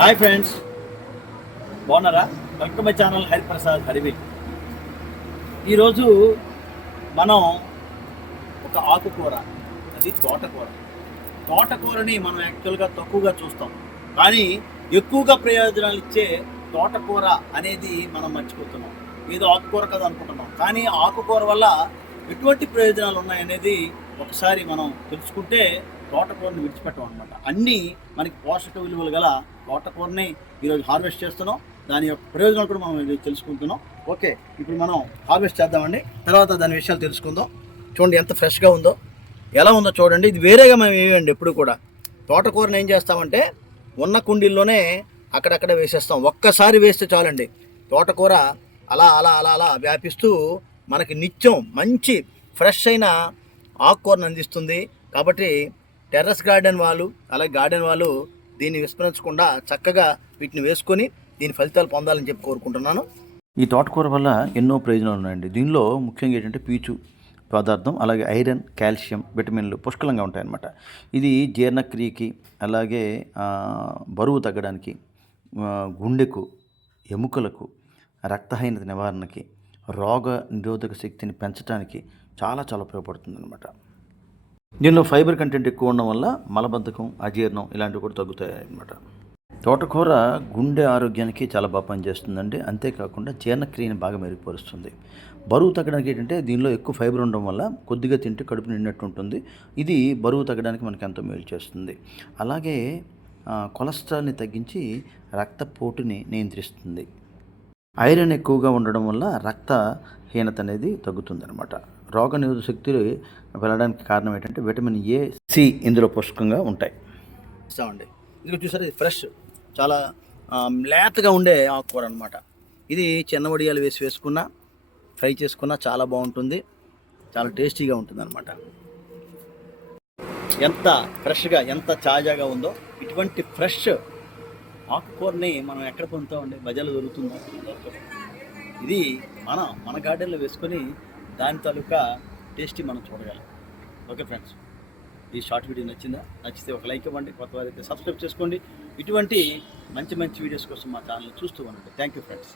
Hi friends, బాగున్నారా? Welcome to my channel Hariprasad Harivi. ఈరోజు మనం ఒక ఆకుకూర, అది తోటకూర. తోటకూరని మనం యాక్చువల్గా తక్కువగా చూస్తాం, కానీ ఎక్కువగా ప్రయోజనాలు ఇచ్చే తోటకూర అనేది మనం మర్చిపోతున్నాం. ఏదో ఆకుకూర కదా అనుకుంటున్నాం, కానీ ఆకుకూర వల్ల ఎటువంటి ప్రయోజనాలు ఉన్నాయనేది ఒకసారి మనం తెలుసుకుంటే తోటకూరని విడిచిపెట్టం అనమాట. అన్నీ మనకి పోషక విలువలు గల తోటకూరని ఈరోజు హార్వెస్ట్ చేస్తున్నాం. దాని యొక్క ప్రయోజనాలు కూడా మనం తెలుసుకుంటున్నాం. ఓకే, ఇప్పుడు మనం హార్వెస్ట్ చేద్దామండి, తర్వాత దాని విషయాలు తెలుసుకుందాం. చూడండి ఎంత ఫ్రెష్గా ఉందో, ఎలా ఉందో చూడండి. ఇది వేరేగా మనం వేయండి. ఎప్పుడు కూడా తోటకూరని ఏం చేస్తామంటే ఉన్న కుండీల్లోనే అక్కడక్కడ వేసేస్తాం. ఒక్కసారి వేస్తే చాలండి, తోటకూర అలా అలా అలా అలా వ్యాపిస్తూ మనకి నిత్యం మంచి ఫ్రెష్ అయిన ఆకుకూరను అందిస్తుంది. కాబట్టి టెర్రస్ గార్డెన్ వాళ్ళు, అలాగే గార్డెన్ వాళ్ళు దీన్ని విస్మరించకుండా చక్కగా వీటిని వేసుకొని దీని ఫలితాలు పొందాలని చెప్పి కోరుకుంటున్నాను. ఈ తోటకూర వల్ల ఎన్నో ప్రయోజనాలు ఉన్నాయండి. దీనిలో ముఖ్యంగా ఏంటంటే పీచు పదార్థం, అలాగే ఐరన్, కాల్షియం, విటమిన్లు పుష్కలంగా ఉంటాయన్నమాట. ఇది జీర్ణక్రియకి, అలాగే బరువు తగ్గడానికి, గుండెకు, ఎముకలకు, రక్తహీనత నివారణకి, రోగ నిరోధక శక్తిని పెంచడానికి చాలా చాలా ఉపయోగపడుతుంది అనమాట. దీనిలో ఫైబర్ కంటెంట్ ఎక్కువ ఉండడం వల్ల మలబద్ధకం, అజీర్ణం ఇలాంటివి కూడా తగ్గుతాయి అన్నమాట. తోటకూర గుండె ఆరోగ్యానికి చాలా బాగా పనిచేస్తుందండి. అంతేకాకుండా జీర్ణక్రియని బాగా మెరుగుపరుస్తుంది. బరువు తగ్గడానికి ఏంటంటే దీనిలో ఎక్కువ ఫైబర్ ఉండడం వల్ల కొద్దిగా తింటే కడుపు నిండినట్టు ఉంటుంది. ఇది బరువు తగ్గడానికి మనకి ఎంతో మేలు చేస్తుంది. అలాగే కొలెస్ట్రాల్ని తగ్గించి రక్తపోటుని నియంత్రిస్తుంది. ఐరన్ ఎక్కువగా ఉండడం వల్ల రక్తహీనత అనేది తగ్గుతుంది అనమాట. రోగ నిరోధక శక్తి వెళ్ళడానికి కారణం ఏంటంటే విటమిన్ ఏ, సి ఇందులో పుష్కలంగా ఉంటాయి. ఇస్తామండి. ఇది చూసారు, ఇది ఫ్రెష్, చాలా లేతగా ఉండే ఆకుకూర అనమాట. ఇది చిన్న వడియాలు వేసుకున్నా, ఫ్రై చేసుకున్నా చాలా బాగుంటుంది, చాలా టేస్టీగా ఉంటుంది అనమాట. ఎంత ఫ్రెష్గా, ఎంత తాజాగా ఉందో. ఇటువంటి ఫ్రెష్ ఆకుకూరని మనం ఎక్కడ పొందుతామండి? బజార్లో దొరుకుతుందా? ఇది మన గార్డెన్లో వేసుకొని దాని తాలూకా టేస్టీ మనం చూడగలం. ఓకే ఫ్రెండ్స్, ఈ షార్ట్ వీడియో నచ్చితే ఒక లైక్ ఇవ్వండి. కొత్త వారైతే సబ్స్క్రైబ్ చేసుకోండి. ఇటువంటి మంచి వీడియోస్ కోసం మా ఛానల్ చూస్తూ ఉండండి. Thank you friends.